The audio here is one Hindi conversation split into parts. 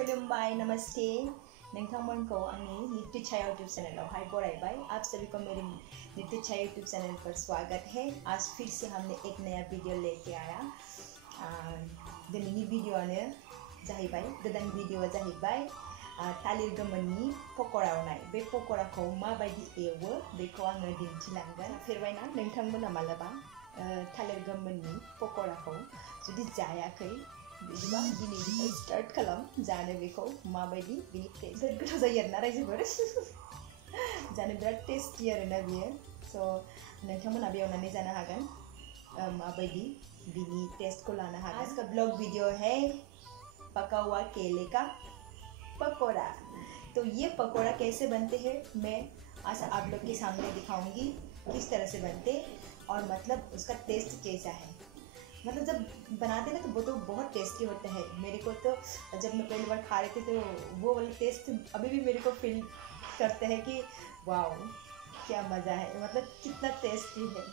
खुलुमबाय नमस्ते नोंथांमोनखौ आंनि नित्य छाया यूट्यूब चैनल बरायबाय। आप सभी को मेरे नित्य छाया यूट्यूब चैनल पर स्वागत है। आज फिर से हमने एक नया वीडियो लेके आया। दिनैनि वीडियोआनो जाहैबाय गोदान वीडियोआ जाहैबाय थालिर गोमोननि पक'रा एवनाय। बे पक'राखौ माबायदि एवो बेखौ आङो दिन्थिलांगोन। फेरबायना नोंथांमोना मालाबा थालिर गोमोननि पक'राखौ जुदि जायाखै बिदिबा दिनैनिफ्राय स्टार्ट खालाम जानो। बेखौ माबायदि बिनि टेस्ट बिराद गोथाव जायो आरोना रायजोफोर जानो बिराद टेस्टी आरोना बियो। स' नोंथांमोना एवनानै जानो हागोन माबायदि बिनि टेस्टखौ लानो हागोन। आज का ब्लॉग वीडियो है पका हुआ केले का पकौड़ा। तो ये पकौड़ा कैसे बनते हैं मैं आज आप लोग के सामने दिखाऊंगी किस तरह से बनते और मतलब उसका टेस्ट कैसा है। मतलब जब बनाते ना तो वो तो बहुत टेस्टी होता है। मेरे को तो जब मैं पहली बार खा रही थी तो वो वाला टेस्ट अभी भी मेरे को फील करते हैं कि वाह क्या मज़ा है, मतलब कितना टेस्टी है।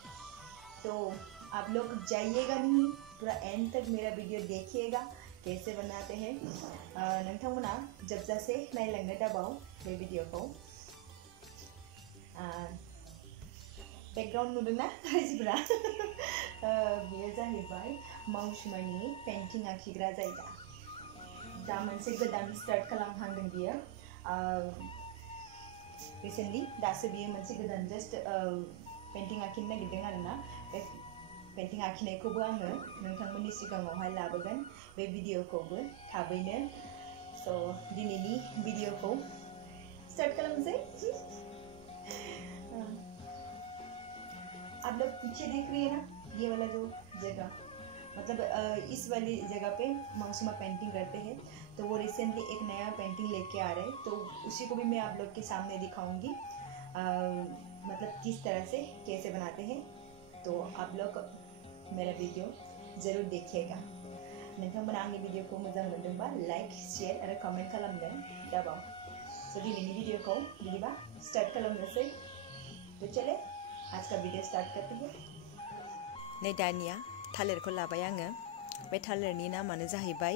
तो आप लोग जाइएगा नहीं, पूरा एंड तक मेरा वीडियो देखिएगा कैसे बनाते हैं। नोंथांमोना जोबजासे नायलांनो दाबाव बे भिडियोखौ। बैकग्राउंड नुदोंना रायजोफोरा बेयो जाहैबाय मावसुमानि पेन्टिं आखिग्रा जायगा। दा मोनसे गोदान स्टार्ट खालामहांदों बियो रिसेन्टलि। दासो बियो मोनसे गोदान जस्ट पेन्टिं आखिनो नागिरदों आरोना। बे पेन्टिं आखिनायखौबो आङो नोंथांमोननि सिगाङावहाय लाबोगोन बे भिडियोखौबो थाबैनो। स' दिनैनि भिडियोखौ स्टार्ट खालामनोसै। आप लोग पीछे देख रही है ना ये वाला जो जगह, मतलब इस वाली जगह पे माउसुमा पेंटिंग करते हैं। तो वो रिसेंटली एक नया पेंटिंग लेके आ रहे हैं, तो उसी को भी मैं आप लोग के सामने दिखाऊंगी मतलब किस तरह से कैसे बनाते हैं। तो आप लोग मेरा वीडियो ज़रूर देखिएगा। नोंथांमोना आंनि भिडियोखौ मोजां मोनदोंबा लाइक शेयर आरो कमेंट खालामनो दाबाव। स' दिनैनि भिडियोखौ बिदिबा स्टार्ट खालामनोसै। तो चले आज का वीडियो स्टार्ट करते हैं। नै दानिया थालिरखौ लाबाय आङो। बे थालिरनि नामानो जाहैबाय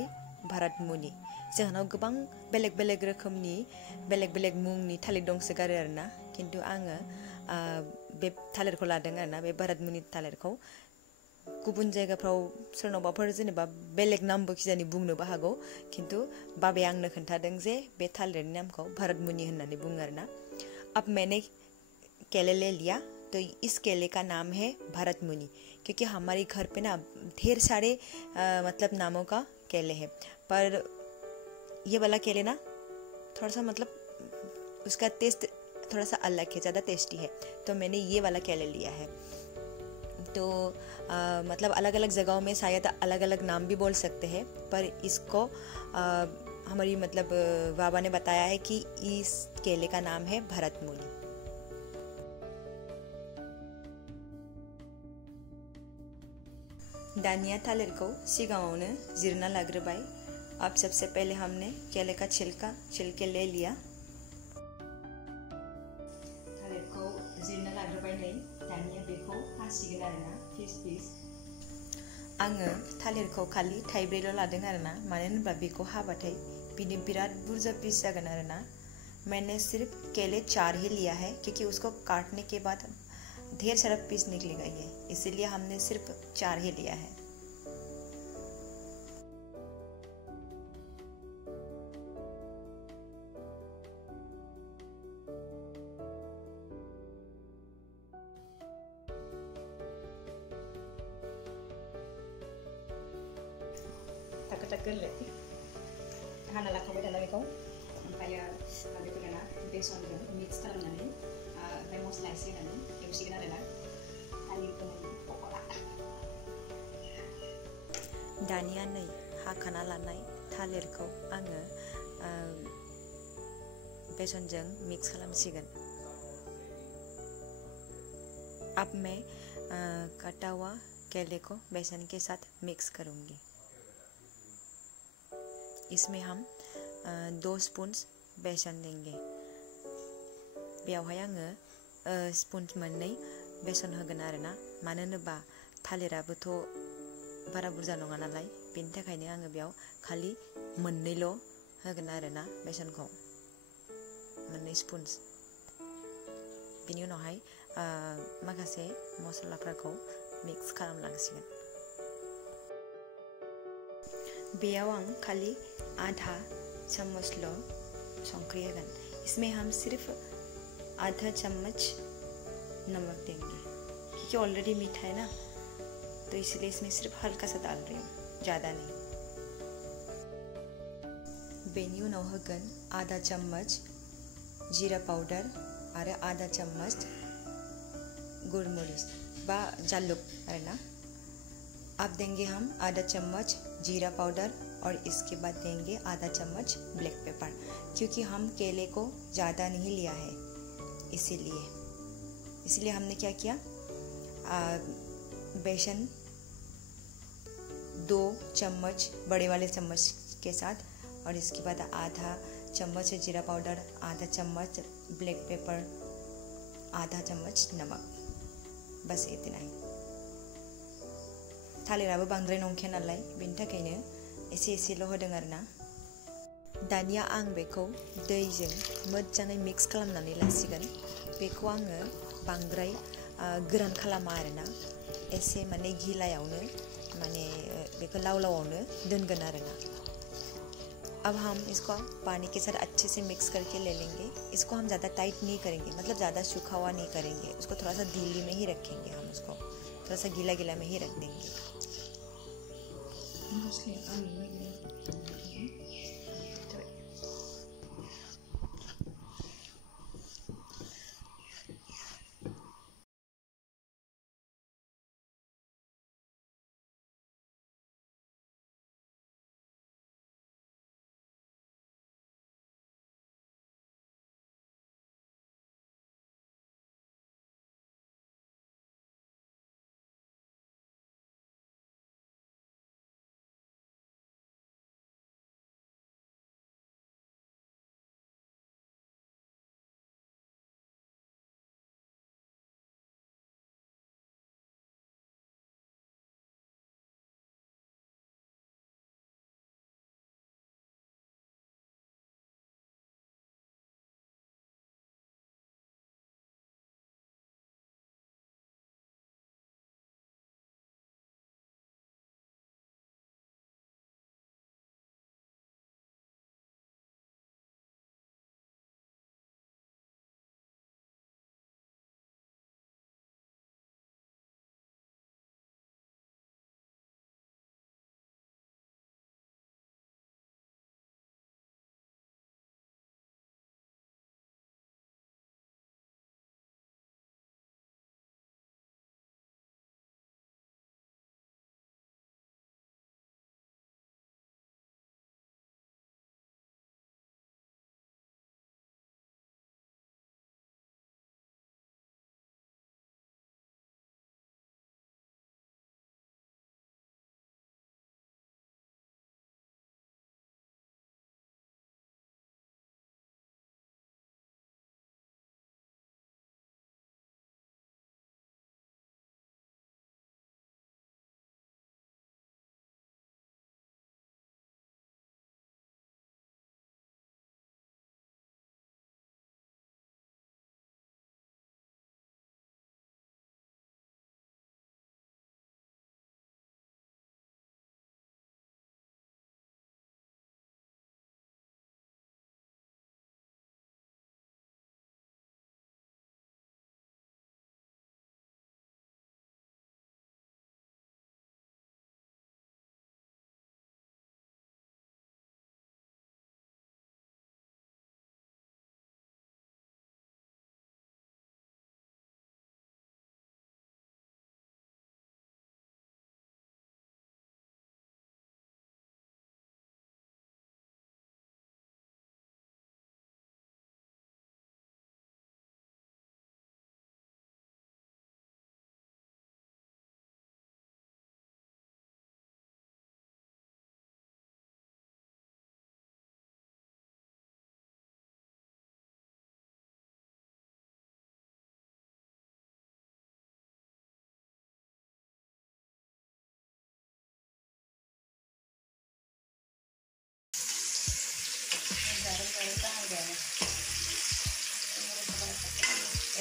भारतमुनि। जोंहानाव गोबां बेलेग बेलेग रोखोमनि बेलेग बेलेग मुंनि थालिर दंसोगारो आरोना, खिन्थु आङो बे थालिरखौ लादों आरोना, बे भारतमुनि थालिरखौ। गुबुन जायगाफ्राव सोरनावबाफोर जेनेबा बेलेग नामबो खिजानि बुंनोबो हागौ, खिन्थु बाबाया आंनो खोन्थादों जे बे थालिरनि नामखौ भारतमुनि होननानै बुङो आरोना। अब मैंने केले ले लिया तो इस केले का नाम है भारतमुनि, क्योंकि हमारे घर पे ना ढेर सारे मतलब नामों का केले हैं, पर ये वाला केले ना थोड़ा सा मतलब उसका टेस्ट थोड़ा सा अलग है, ज़्यादा टेस्टी है। तो मैंने ये वाला केले लिया है। तो मतलब अलग अलग जगहों में शायद अलग अलग नाम भी बोल सकते हैं, पर इसको हमारी मतलब बाबा ने बताया है कि इस केले का नाम है भारतमुनि। दानिया थालिरखौ सिगाङावनो जिरना लाग्रोबाय। अब सबसे पहले हमने केले का छिलके ले लिया। थालिरखौ जिरना लाग्रोबाय नै दानिया बेखौ हासिगोन आरोना फिस फिस। आङो थालिरखौ खालि थाइब्रैल' लादों आरोना, मानो होनोबा बेखौ हाबाथाय बिनि बिराद बुरजा पीस जागोन आरोना। मैंने सिर्फ केले 4 ही लिया है, क्योंकि उसको काटने के बाद ढेर सारा पीस निकलेगा ये, इसीलिए हमने सिर्फ 4 ही लिया है। टक टक गोरलै हाना लाखांबाय दाना बेखौ, ओमफ्रायो बेखौ दाना बेसनजों मिक्स खालामनानै ओमफ्राय मस्ला एसे होनानै एवसिगोन आरोना थालिर गोमोननि पक'रा। दानिया नै हाखाना लानाय थालिरखौ आङो बेसनजों मिक्स खालामसिगोन। अब मैं कटा हुआ केले को बेसन के साथ मिक्स करूँगी। इसमें हम 2 स्पून बेसन देंगे। बेयावहाय आङो स्पून मोननै बेसन होगोन आरोना, मानो होनोबा थालिराबोथ' बारा बुरजा नङा नालाय, बेनि थाखायनो आङो बेयाव खालि मोननैल' होगोन आरोना बेसनखौ 2 स्पुन बिनि उनावहाय माखासे मस्लाफोरखौ मिक्स खालामलांसिगोन बेयाव आं खालि आधा चम्मचल संख्रि होगोन इसमें हम सिर्फ आधा चम्मच नमक देंगे क्योंकि ऑलरेडी मीठा है ना तो इसलिए इसमें सिर्फ हल्का सा डाल रही हूँ ज़्यादा नहीं बेनि उनाव होगोन आधा चम्मच जीरा पाउडर आरो आधा चम्मच गुरमरिच बा जालुक आरोना अब देंगे हम आधा चम्मच जीरा पाउडर और इसके बाद देंगे आधा चम्मच ब्लैक पेपर क्योंकि हम केले को ज़्यादा नहीं लिया है इसीलिए हमने क्या किया बेसन 2 चम्मच बड़े वाले चम्मच के साथ और इसके बाद आधा चम्मच जीरा पाउडर आधा चम्मच ब्लैक पेपर आधा चम्मच नमक बस इतना ही थालिराबो बांद्राय नंखाया नालाय बेनि थाखायनो एसे एसेल' होदों आरोना दानिया आं बेखौ दैजों मोजाङै मिक्स खालामनानै लासिगोन बेखौ आङो बांद्राय गोरान खालामा आरोना एसे माने गिलायावनो माने बेखौ लाव लावावनो दोनगोन आरोना अब हम इसको पानी के साथ अच्छे से मिक्स करके ले लेंगे इसको हम ज़्यादा टाइट नहीं करेंगे मतलब ज़्यादा सूखा हुआ नहीं करेंगे उसको थोड़ा सा ढीली में ही रखेंगे हम उसको थोड़ा सा गीला गीला में ही रख देंगे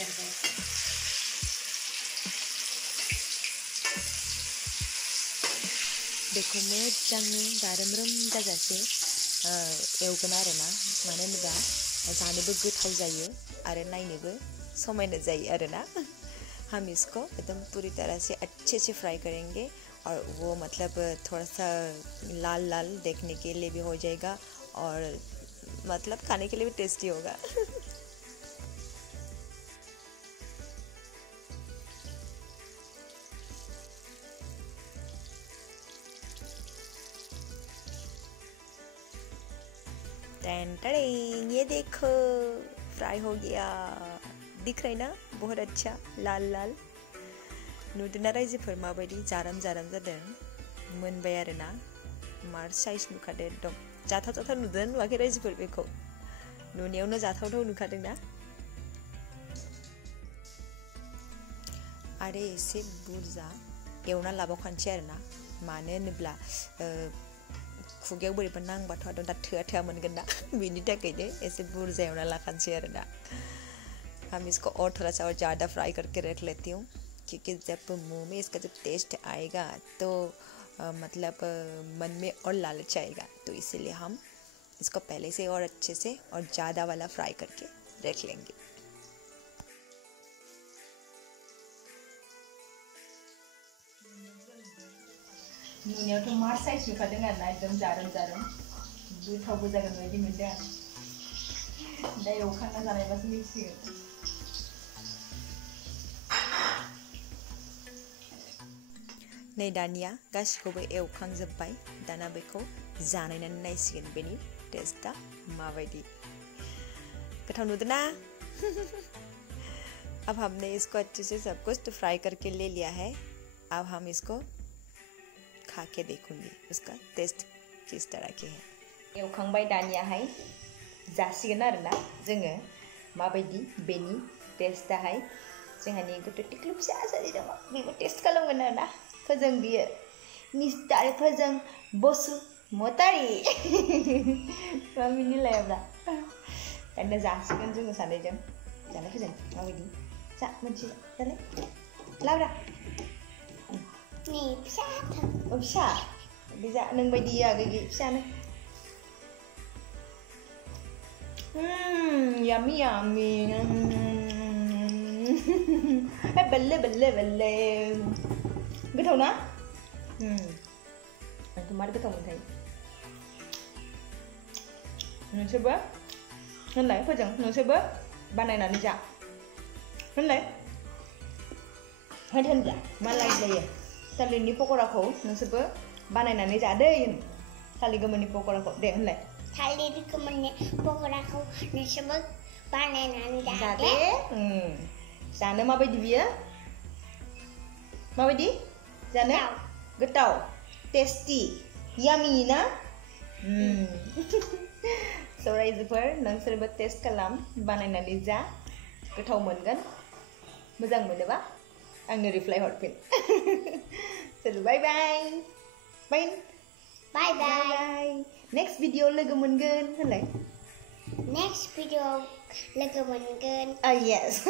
एरबाय बेखौ मोजाङै गारोमरोम जाजासे एवगोन आरोना मानो होनोबा जानोबो गोथाव जायो आरो नायनोबो समायना जायो आरोना हम इसको एकदम पूरी तरह से अच्छे से फ्राई करेंगे और वो मतलब थोड़ा सा लाल लाल देखने के लिए भी हो जाएगा और मतलब खाने के लिए भी टेस्टी होगा टेंटड़ेंग ये देखो फ्राई हो गया दिख रहा है ना बहुत अच्छा लाल लाल नुदोंना रायजोफोर माबायदि जाराम जाराम जादों मोनबाय आरोना मार साइज नुखादों एकदम जाथाव जाथाव नुदों नुवाखै रायजोफोर बेखौ नुनायावनो जाथावथाव नुखादोंना आरो एसे बुरजा एवना लाबावखानोसै आरोना मानो होनोब्ला खुगायाव बोरैबा नांबाथ' दा थोआ थोआ मोनगोन ना बेनि थाखायनो एसे बुरजा एवना लाखानोसै आरोना हम इसको और थोड़ा सा और ज़्यादा फ्राई करके रख लेती हूँ क्योंकि जब मुंह में इसका जब टेस्ट आएगा तो मतलब मन में और लालच आएगा तो इसीलिए हम इसको पहले से और अच्छे से और ज़्यादा वाला फ्राई करके रख लेंगे नुनायावथ' मार साइज नुखादों आरोना एकदम जारोम जारोम गोथावबो जागोन बायदि मोनदों आं दा एवखांना जानायबासो मिथिसिगोन नै दानिया गासिखौबो एवखांजोब्बाय दाना बेखौ जानायनानै नायसिगोन बेनि टेस्टआ माबायदि गोथाव नुदोंना अब हमने इसको अच्छे से सब कुछ तो फ्राई करके ले लिया है अब हम इसको खा के देखूंगी उसका टेस्ट किस तरह के है एवखांबाय दानियाहाय जासिगोन आरोना जोङो माबायदि बेनि टेस्टआहाय जोंहानि गथ' टिक्लु फिसा सासे दङ बेबो टेस्ट खालामगोन आरोना फोजों बियो मिस्टार फोजों बसुमतारी मा मिनिलायाब्रा दानिया जासिगोन जोङो सानैजों जानाय फोजों माबायदि जा मोनसे जालाय लाब्रा nih bisa oh bisa bisa neng bayi dia gigi bisa nih yummy yummy belle belle belle गोथाव ना आंथ' मार गोथाव मोनखायो नोंसोरबो होनलाय फोजों नोंसोरबो बानायनानै जा होनलाय होनजा मा लायलायो थालिरनि पक'राखौ नोंसोरबो बानायनानै जादै थालिर गोमोननि पक'राखौ दे होनलाय थालिर गोमोननि पक'राखौ नोंसोरबो बानायनानै जादे जानो माबायदि बियो माबायदि जानो गोथाव टेस्टि यामी ना स' रायजोफोर नोंसोरबो टेस्ट खालाम बानायनानै जा गोथाव मोनगोन मोजां मोनोबा आंनो रिप्लाइ हरफिन चलो bye bye bye bye bye next video लोगो मोनगोन होनलाय नेक्स्ट भिडिअ लोगो मोनगोन यस